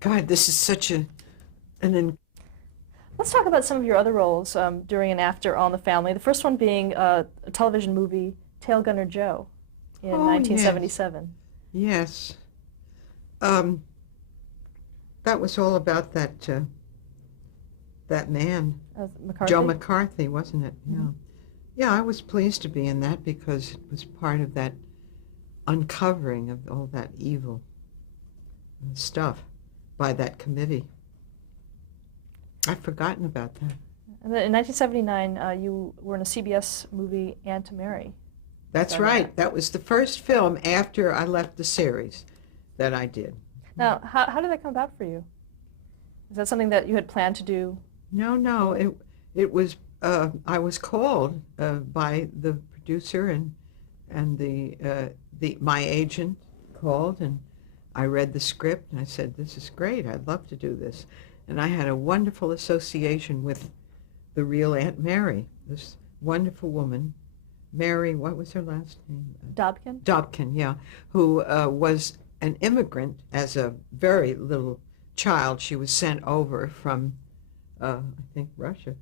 God, this is such an Let's talk about some of your other roles during and after All in the Family. The first one being a television movie, Tail Gunner Joe, in 1977. Yes. That was all about that man, McCarthy? Joe McCarthy, wasn't it? Yeah. Mm-hmm. Yeah, I was pleased to be in that because it was part of that uncovering of all that evil stuff by that committee. I've forgotten about that. And then in 1979, you were in a CBS movie, Anne to Marry. That's right. That was the first film after I left the series that I did. Now, how did that come about for you? Is that something that you had planned to do? No. It was I was called by the producer and my agent called, and I read the script and I said, "This is great. I'd love to do this." And I had a wonderful association with the real Aunt Mary, this wonderful woman, Mary. What was her last name? Dobkin? Dobkin, yeah, who was an immigrant as a very little child. She was sent over from, I think, Russia,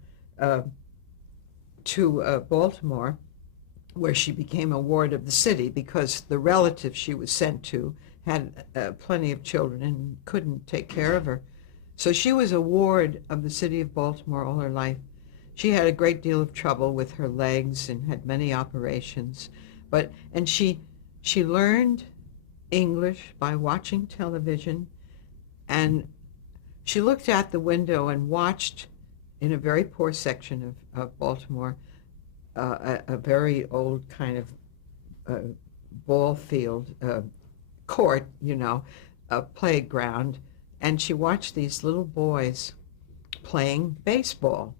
to Baltimore, where she became a ward of the city because the relative she was sent to had plenty of children and couldn't take care of her. So she was a ward of the city of Baltimore all her life. She had a great deal of trouble with her legs and had many operations, and she learned English by watching television, and she looked out the window and watched in a very poor section of Baltimore a very old kind of ball field, court, a playground, and she watched these little boys playing baseball.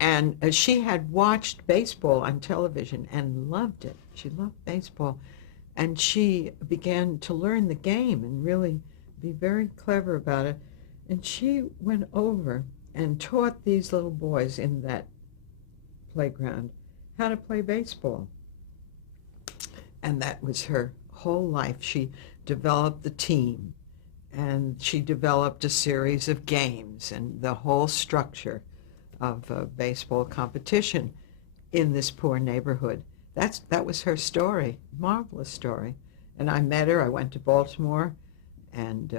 And she had watched baseball on television and loved it. She loved baseball. And she began to learn the game and really be very clever about it. And she went over and taught these little boys in that playground how to play baseball. And that was her whole life. She developed the team, and she developed a series of games and the whole structure of a baseball competition in this poor neighborhood. That was her story, marvelous story. And I met her. I went to Baltimore, and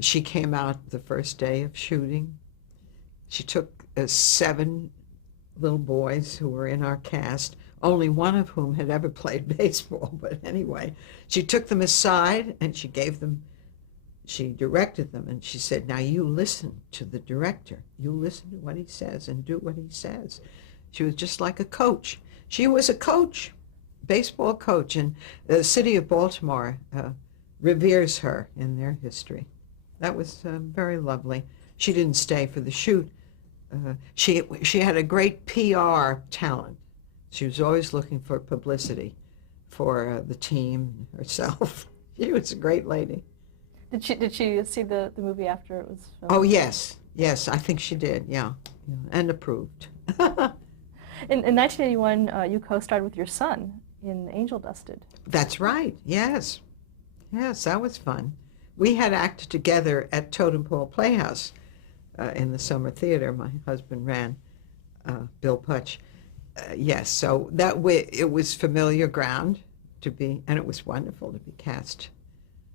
she came out the first day of shooting. She took 7 little boys who were in our cast, only one of whom had ever played baseball. But anyway, she took them aside and she directed them, and she said, "Now you listen to the director. You listen to what he says and do what he says." She was just like a coach. She was a coach, baseball coach, and the city of Baltimore reveres her in their history. That was very lovely. She didn't stay for the shoot. She had a great PR talent. She was always looking for publicity for the team, herself. She was a great lady. Did she see the movie after it was filmed? Oh, yes. Yes, I think she did, yeah. And approved. In 1981, you co-starred with your son in Angel Dusted. That's right, yes. Yes, that was fun. We had acted together at Totem Pole Playhouse in the summer theater my husband ran, Bill Putch. Yes, so it was familiar ground to be, and it was wonderful to be cast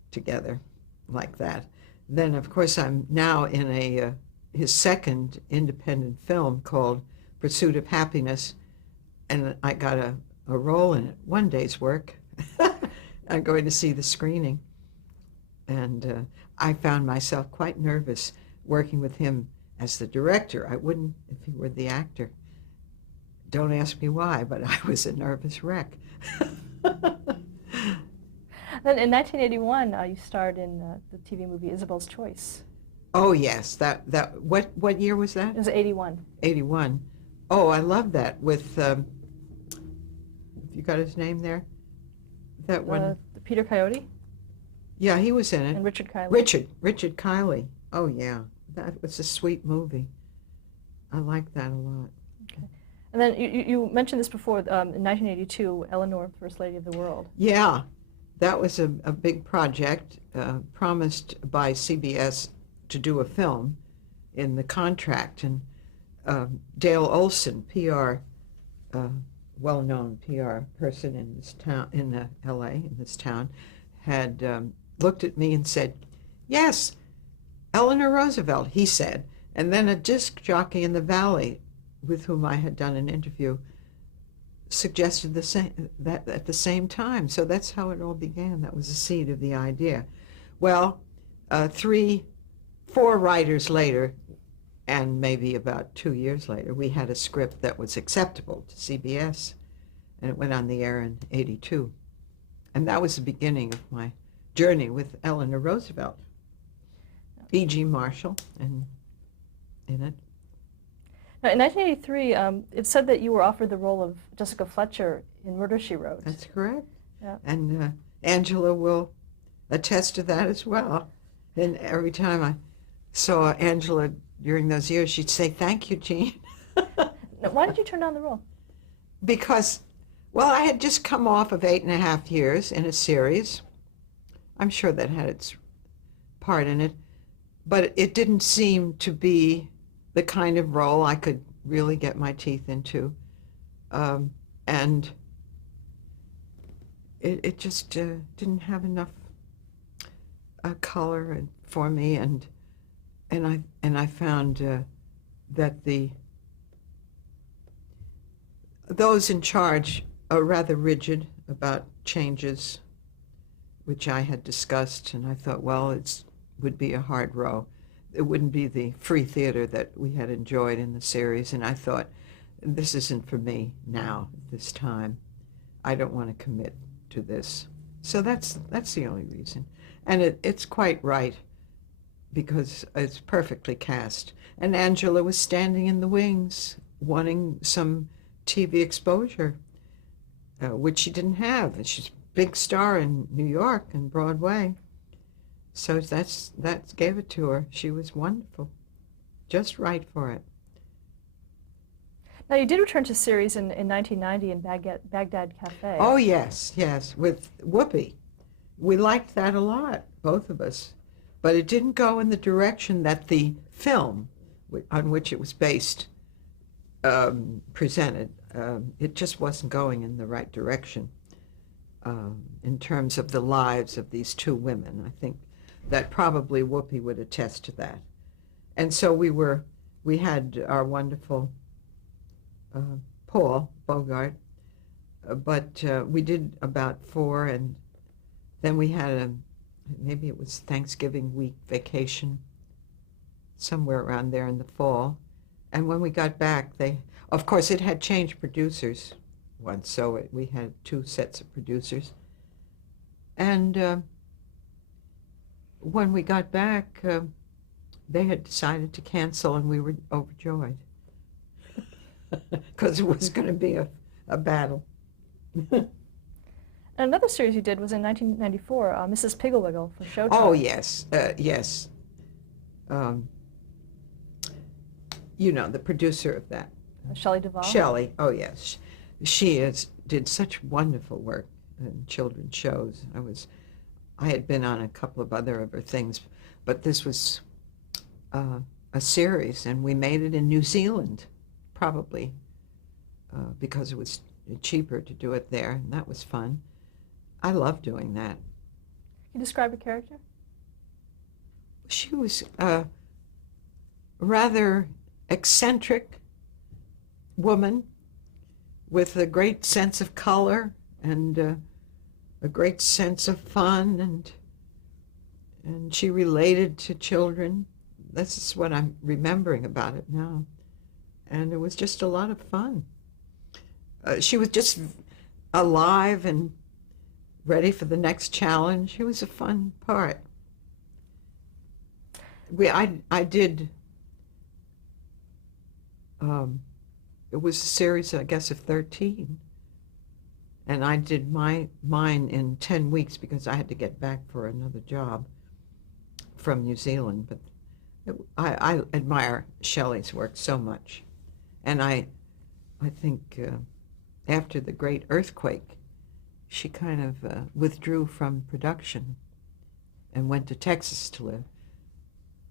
together like that. Then, of course, I'm now in his second independent film called Pursuit of Happiness, and I got a role in it, one day's work. I'm going to see the screening, and I found myself quite nervous working with him as the director. I wouldn't if he were the actor. Don't ask me why, but I was a nervous wreck. Then in 1981, you starred in the TV movie Isabel's Choice. Oh yes, what year was that? It was 81. 81. Oh, I love that with. You got his name there? That one. Peter Coyote. Yeah, he was in it. And Richard Kiley. Richard Kiley. Oh yeah, that was a sweet movie. I like that a lot. Okay. And then you mentioned this before. In 1982, Eleanor, First Lady of the World. Yeah. that was a big project promised by CBS to do a film in the contract. And Dale Olson, well-known PR person in this town, in the LA, in this town, had looked at me and said, "Yes, Eleanor Roosevelt," he said. And then a disc jockey in the Valley with whom I had done an interview suggested the same, that at the same time. So that's how it all began. That was the seed of the idea. Well, 4 writers later, and maybe about 2 years later, we had a script that was acceptable to CBS, and it went on the air in '82. And that was the beginning of my journey with Eleanor Roosevelt. E.G. Marshall in it. Now, in 1983, it said that you were offered the role of Jessica Fletcher in Murder, She Wrote. That's correct. Yeah. And Angela will attest to that as well. And every time I saw Angela during those years, she'd say, "Thank you, Jean." Now, why did you turn down the role? Because, well, I had just come off of 8.5 years in a series. I'm sure that had its part in it. But it didn't seem to be the kind of role I could really get my teeth into. And it just didn't have enough color for me. And I found that those in charge are rather rigid about changes, which I had discussed, and I thought, well, it would be a hard row. It wouldn't be the free theater that we had enjoyed in the series, and I thought, this isn't for me now, this time. I don't want to commit to this. So that's the only reason. And it's quite right, because it's perfectly cast. And Angela was standing in the wings, wanting some TV exposure, which she didn't have. And she's a big star in New York and Broadway. So that gave it to her. She was wonderful, just right for it. Now, you did return to series in 1990 in Baghdad Cafe. Oh, yes, with Whoopi. We liked that a lot, both of us. But it didn't go in the direction that the film on which it was based presented. It just wasn't going in the right direction in terms of the lives of these 2 women. I think that probably Whoopi would attest to that. And so we had our wonderful Paul Bogart, but we did about 4, and then we had maybe it was Thanksgiving week vacation, somewhere around there in the fall. And when we got back, of course, it had changed producers once, so we had 2 sets of producers. And when we got back, they had decided to cancel, and we were overjoyed because it was going to be a battle. Another series you did was in 1994, Mrs. Pigglewiggle for Showtime. Oh, yes, yes. You know, the producer of that. Shelley Duvall? Shelley, oh yes. She did such wonderful work in children's shows. I had been on a couple of other of her things, but this was a series, and we made it in New Zealand, probably because it was cheaper to do it there, and that was fun. I love doing that. Can you describe her character? She was a rather eccentric woman with a great sense of color and a great sense of fun, and she related to children. This is what I'm remembering about it now. And it was just a lot of fun. She was just alive and ready for the next challenge. It was a fun part. I did, it was a series, I guess, of 13. And I did mine in 10 weeks because I had to get back for another job from New Zealand. But I admire Shelley's work so much. And I think after the great earthquake, she kind of withdrew from production and went to Texas to live,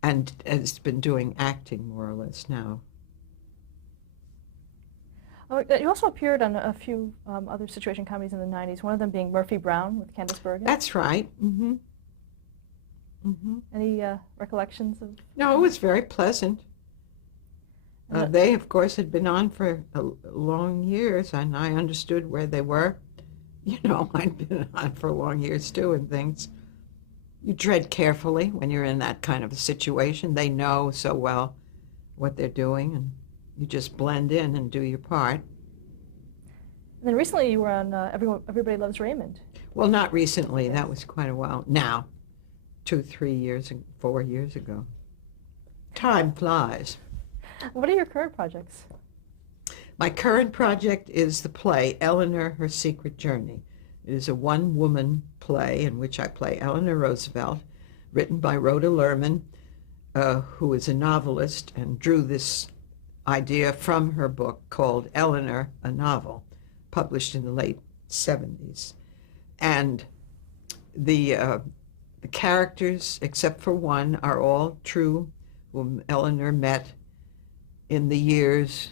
and has been doing acting more or less now. Oh, you also appeared on a few other situation comedies in the 90s, one of them being Murphy Brown with Candice Bergen. That's right. Mm-hmm. Mm-hmm. Any recollections of? No, it was very pleasant. They, of course, had been on for long years, and I understood where they were. You know, I'd been on for long years, too, and things. You tread carefully when you're in that kind of a situation. They know so well what they're doing, and you just blend in and do your part. And then recently you were on Everybody Loves Raymond. Well, not recently. Yes. That was quite a while. Now, 2, 3 years, 4 years ago. Time flies. What are your current projects? My current project is the play Eleanor, Her Secret Journey. It is a one-woman play in which I play Eleanor Roosevelt, written by Rhoda Lerman, who is a novelist and drew this idea from her book called Eleanor, a Novel, published in the late 70s. And the characters, except for one, are all true, whom Eleanor met in the years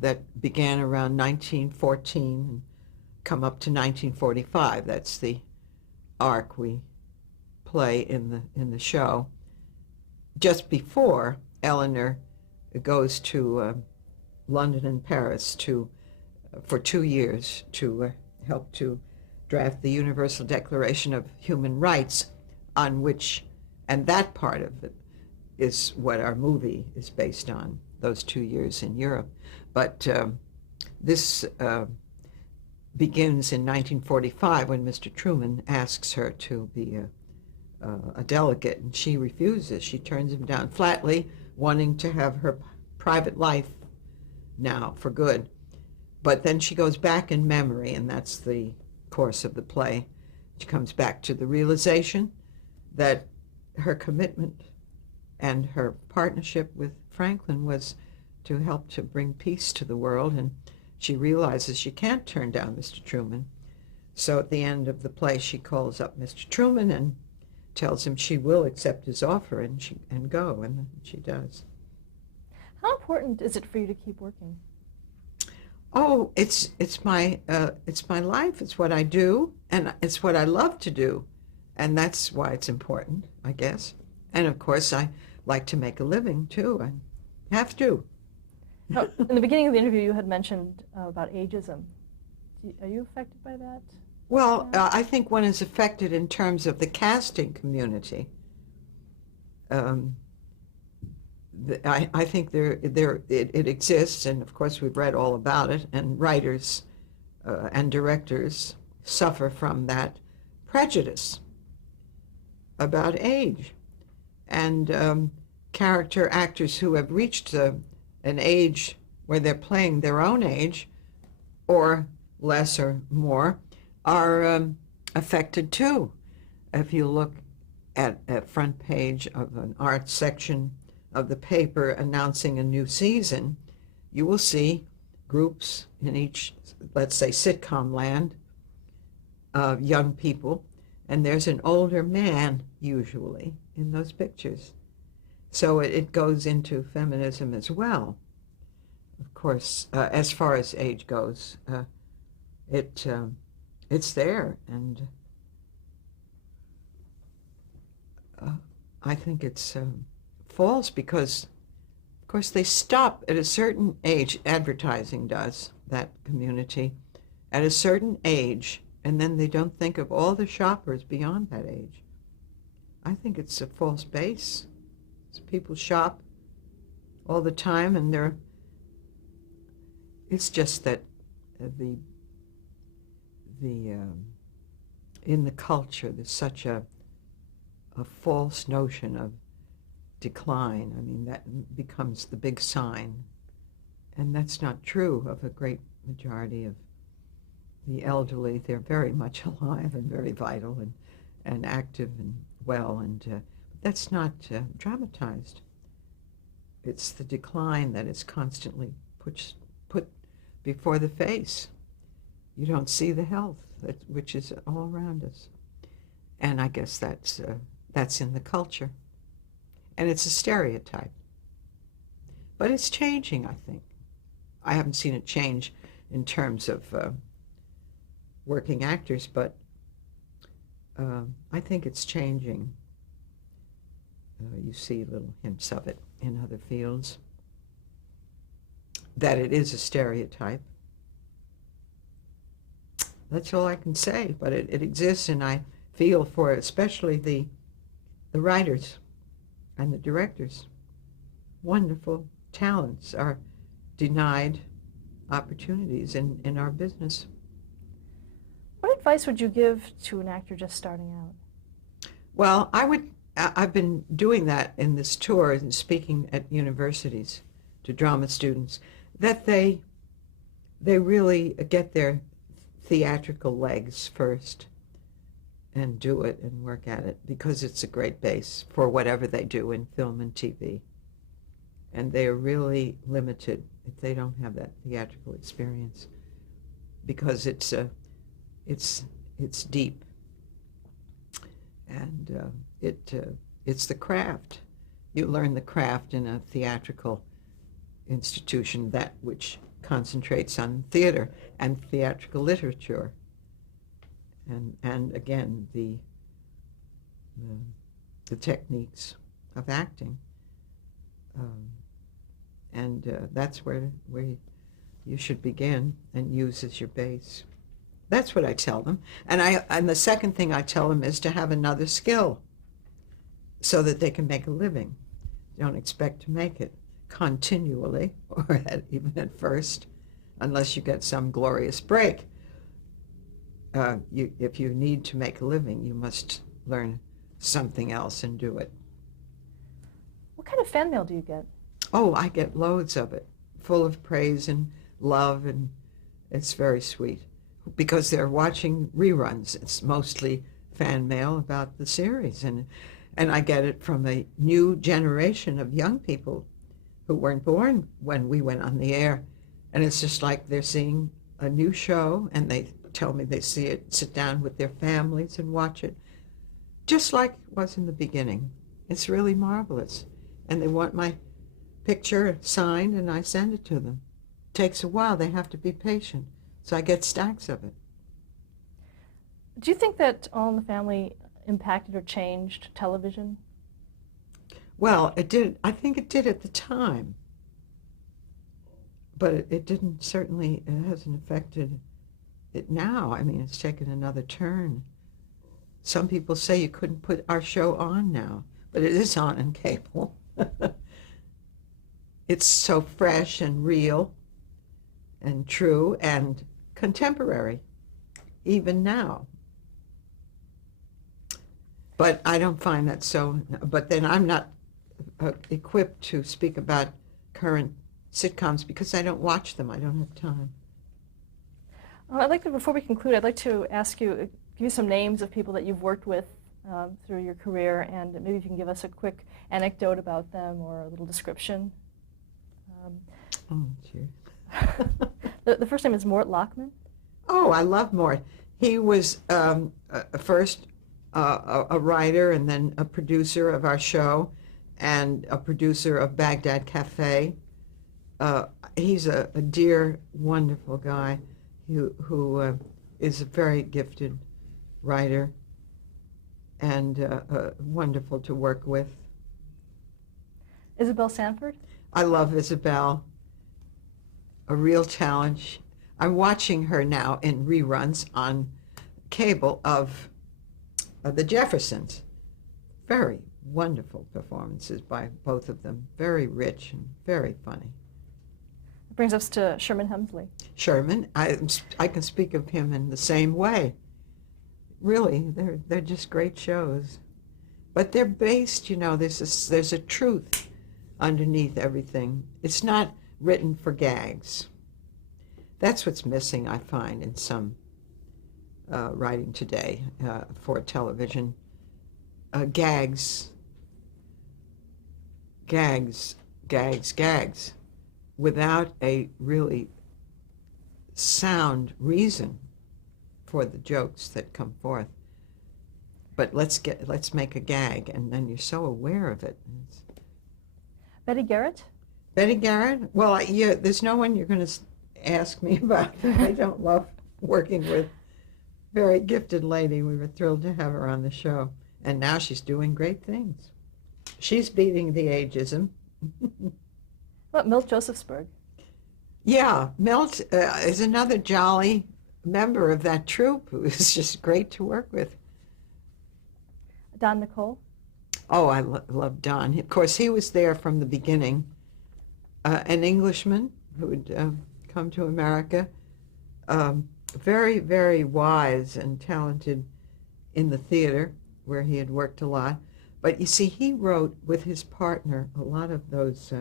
that began around 1914 and come up to 1945. That's the arc we play in the show. Just before Eleanor goes to London and Paris for 2 years to help to draft the Universal Declaration of Human Rights, on which, and that part of it is what our movie is based on, those 2 years in Europe. But this begins in 1945 when Mr. Truman asks her to be a delegate, and she refuses. She turns him down flatly, wanting to have her private life now for good. But then she goes back in memory, and that's the course of the play. She comes back to the realization that her commitment and her partnership with Franklin was to help to bring peace to the world, and she realizes she can't turn down Mr. Truman. So at the end of the play, she calls up Mr. Truman and tells him she will accept his offer and go, and she does. How important is it for you to keep working? Oh, it's my life. It's what I do, and it's what I love to do, and that's why it's important, I guess. And of course, I like to make a living too. I have to. Now, in the beginning of the interview, you had mentioned about ageism. Are you affected by that? Well, I think one is affected in terms of the casting community. I think it exists, and of course we've read all about it, and writers and directors suffer from that prejudice about age. And character actors who have reached an age where they're playing their own age, or less or more, are affected too. If you look at a front page of an art section of the paper announcing a new season, you will see groups in each, let's say, sitcom land of young people, and there's an older man usually in those pictures. So it goes into feminism as well. Of course, as far as age goes, it's there, and I think it's false because, of course, they stop at a certain age. Advertising does, that community, at a certain age, and then they don't think of all the shoppers beyond that age. I think it's a false base. People shop all the time, and it's just that in the culture there's such a false notion of decline. I mean, that becomes the big sign, and that's not true of a great majority of the elderly. They're very much alive and very vital and active and well, and that's not dramatized. It's the decline that is constantly put before the face. You don't see the health. which is all around us. And I guess that's in the culture. And it's a stereotype. But it's changing, I think. I haven't seen it change in terms of working actors, but I think it's changing. You see little hints of it in other fields, that it is a stereotype. That's all I can say, but it exists, and I feel for it, especially the writers and the directors. Wonderful talents are denied opportunities in our business. What advice would you give to an actor just starting out? Well, I've been doing that in this tour and speaking at universities to drama students, that they really get their theatrical legs first and do it and work at it, because it's a great base for whatever they do in film and TV. And they are really limited if they don't have that theatrical experience, because it's deep, and it's the craft. You learn the craft in a theatrical institution, that which concentrates on theater and theatrical literature, and again the techniques of acting, and that's where you should begin and use as your base. That's what I tell them. And the second thing I tell them is to have another skill so that they can make a living. Don't expect to make it continually, or even at first, unless you get some glorious break. If you need to make a living, you must learn something else and do it. What kind of fan mail do you get? Oh, I get loads of it, full of praise and love, and it's very sweet, because they're watching reruns. It's mostly fan mail about the series, and I get it from a new generation of young people who weren't born when we went on the air, and it's just like they're seeing a new show, and they tell me they see it, sit down with their families and watch it, just like it was in the beginning. It's really marvelous, and they want my picture signed, and I send it to them. It takes a while. They have to be patient, so I get stacks of it. Do you think that All in the Family impacted or changed television? Well, it did. I think it did at the time, but it didn't. Certainly, it hasn't affected it now. I mean, it's taken another turn. Some people say you couldn't put our show on now, but it is on cable. It's so fresh and real and true and contemporary, even now. But I don't find that so. But then I'm not equipped to speak about current sitcoms because I don't watch them. I don't have time. I'd like to, before we conclude, I'd like to ask you, give you some names of people that you've worked with through your career, and maybe if you can give us a quick anecdote about them or a little description. Oh, dear. The first name is Mort Lockman. Oh, I love Mort. He was first a writer and then a producer of our show and a producer of Baghdad Cafe. He's a dear, wonderful guy who is a very gifted writer and wonderful to work with. Isabel Sanford? I love Isabel. A real talent. I'm watching her now in reruns on cable of The Jeffersons. Very wonderful performances by both of them. Very rich and very funny. That brings us to Sherman Hemsley. Sherman, I can speak of him in the same way. Really, they're just great shows. But they're based, there's a truth underneath everything. It's not written for gags. That's what's missing, I find, in some writing today for television. Gags, without a really sound reason for the jokes that come forth. But let's make a gag, and then you're so aware of it. Betty Garrett? Betty Garrett? Well, yeah, there's no one you're going to ask me about. I don't love working with. Very gifted lady. We were thrilled to have her on the show. And now she's doing great things. She's beating the ageism. What about Milt Josephsberg? Yeah, Milt is another jolly member of that troupe who is just great to work with. Don Nicole? Oh, I love Don. Of course, he was there from the beginning. An Englishman who had come to America. Very, very wise and talented in the theater, where he had worked a lot. But you see, he wrote with his partner a lot of those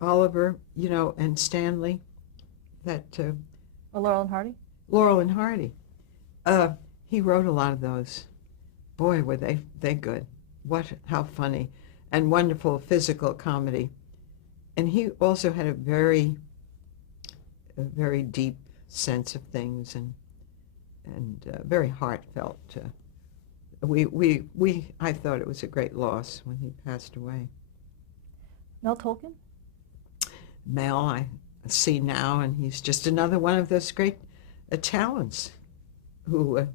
Oliver, and Stanley, that Laurel and Hardy? Laurel and Hardy. He wrote a lot of those. Boy, were they good. How funny and wonderful physical comedy. And he also had a very deep sense of things and very heartfelt. I thought it was a great loss when he passed away. Mel Tolkien? Mel, I see now, and he's just another one of those great talents who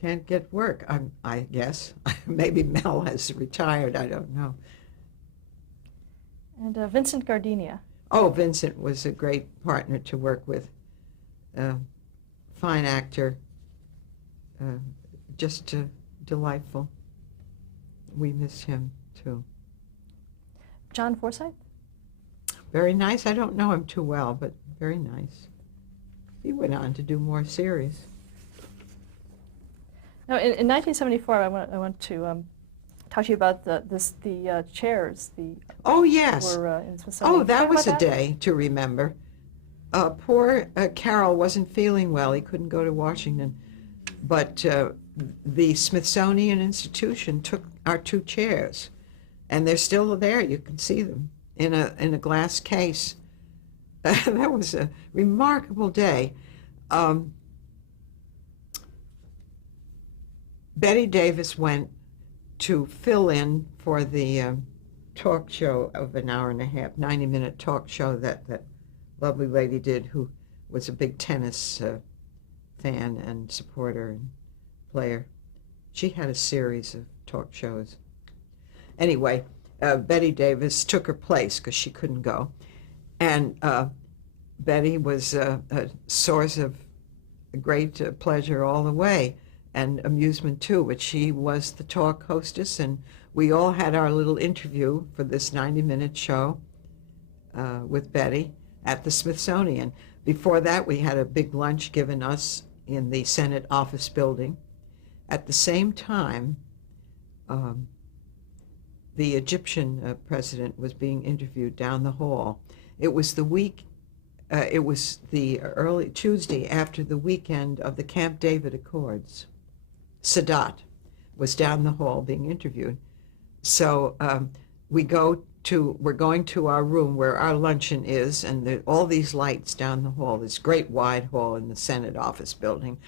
can't get work. I guess maybe Mel has retired. I don't know. And Vincent Gardenia. Oh, Vincent was a great partner to work with. Fine actor. Just delightful. We miss him too. John Forsythe? Very nice. I don't know him too well, but very nice. He went on to do more series. Now, in 1974, I want to talk to you about the chairs. Oh, yes. Were in Smithsonian. Oh, that was a that? day to remember. Poor Carol wasn't feeling well. He couldn't go to Washington. But the Smithsonian Institution took our 2 chairs, and they're still there. You can see them in a glass case. That was a remarkable day. Betty Davis went to fill in for the talk show of an hour and a half, 90-minute talk show that lovely lady did, who was a big tennis fan and supporter and player. She had a series of talk shows. Anyway, Betty Davis took her place because she couldn't go. And Betty was a source of great pleasure all the way, and amusement too, but she was the talk hostess, and we all had our little interview for this 90-minute show with Betty at the Smithsonian. Before that, we had a big lunch given us in the Senate office building. At the same time, the Egyptian president was being interviewed down the hall. It was the early Tuesday after the weekend of the Camp David Accords. Sadat was down the hall being interviewed. So we're going to our room where our luncheon is, and there are all these lights down the hall, this great wide hall in the Senate office building.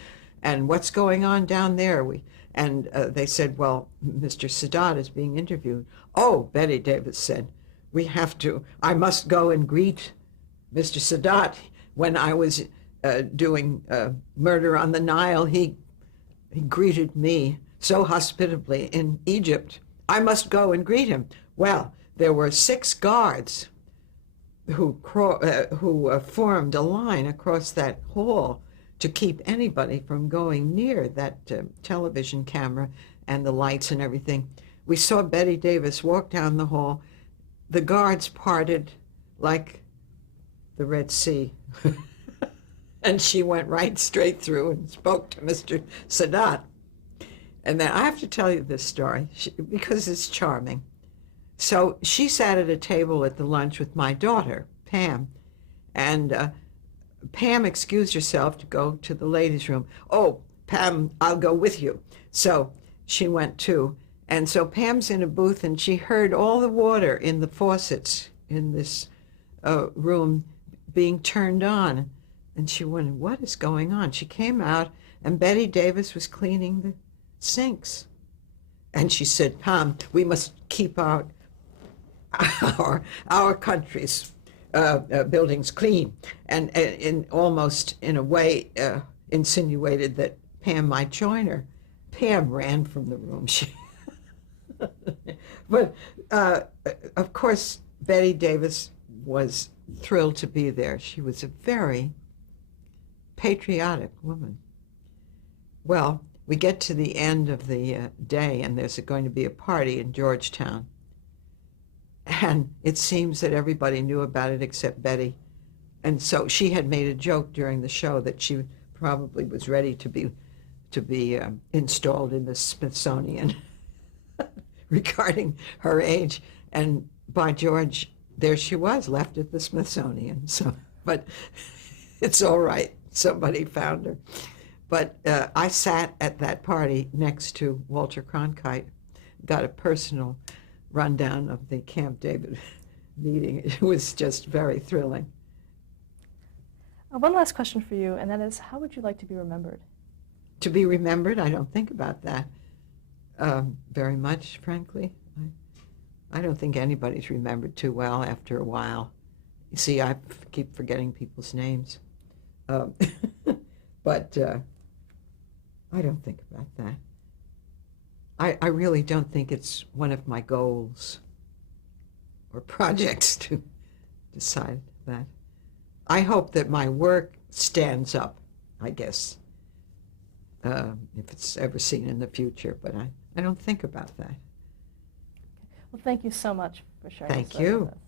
And what's going on down there? They said, well, Mr. Sadat is being interviewed. Oh, Betty Davis said, I must go and greet Mr. Sadat. When I was doing Murder on the Nile, he greeted me so hospitably in Egypt. I must go and greet him. Well, there were 6 guards who formed a line across that hall to keep anybody from going near that television camera and the lights and everything. We saw Betty Davis walk down the hall. The guards parted like the Red Sea. And she went right straight through and spoke to Mr. Sadat. And then I have to tell you this story because it's charming. So she sat at a table at the lunch with my daughter, Pam, and Pam excused herself to go to the ladies' room. Oh, Pam, I'll go with you. So she went too. And so Pam's in a booth, and she heard all the water in the faucets in this room being turned on. And she wondered, what is going on? She came out, and Betty Davis was cleaning the sinks. And she said, Pam, we must keep our country's buildings clean. And in almost in a way insinuated that Pam might join her. Pam ran from the room. But of course, Betty Davis was thrilled to be there. She was a very patriotic woman. Well, we get to the end of the day, and there's going to be a party in Georgetown. And it seems that everybody knew about it except Betty. And so she had made a joke during the show that she probably was ready to be installed in the Smithsonian regarding her age. And by George, there she was, left at the Smithsonian. So, but it's all right. Somebody found her. But I sat at that party next to Walter Cronkite, got a personal rundown of the Camp David meeting. It was just very thrilling. One last question for you, and that is, how would you like to be remembered? To be remembered, I don't think about that very much, frankly. I don't think anybody's remembered too well after a while. You see, I keep forgetting people's names. But I don't think about that. I really don't think it's one of my goals or projects to decide that. I hope that my work stands up, I guess, if it's ever seen in the future, but I don't think about that. Well, thank you so much for sharing Thank this you. with us.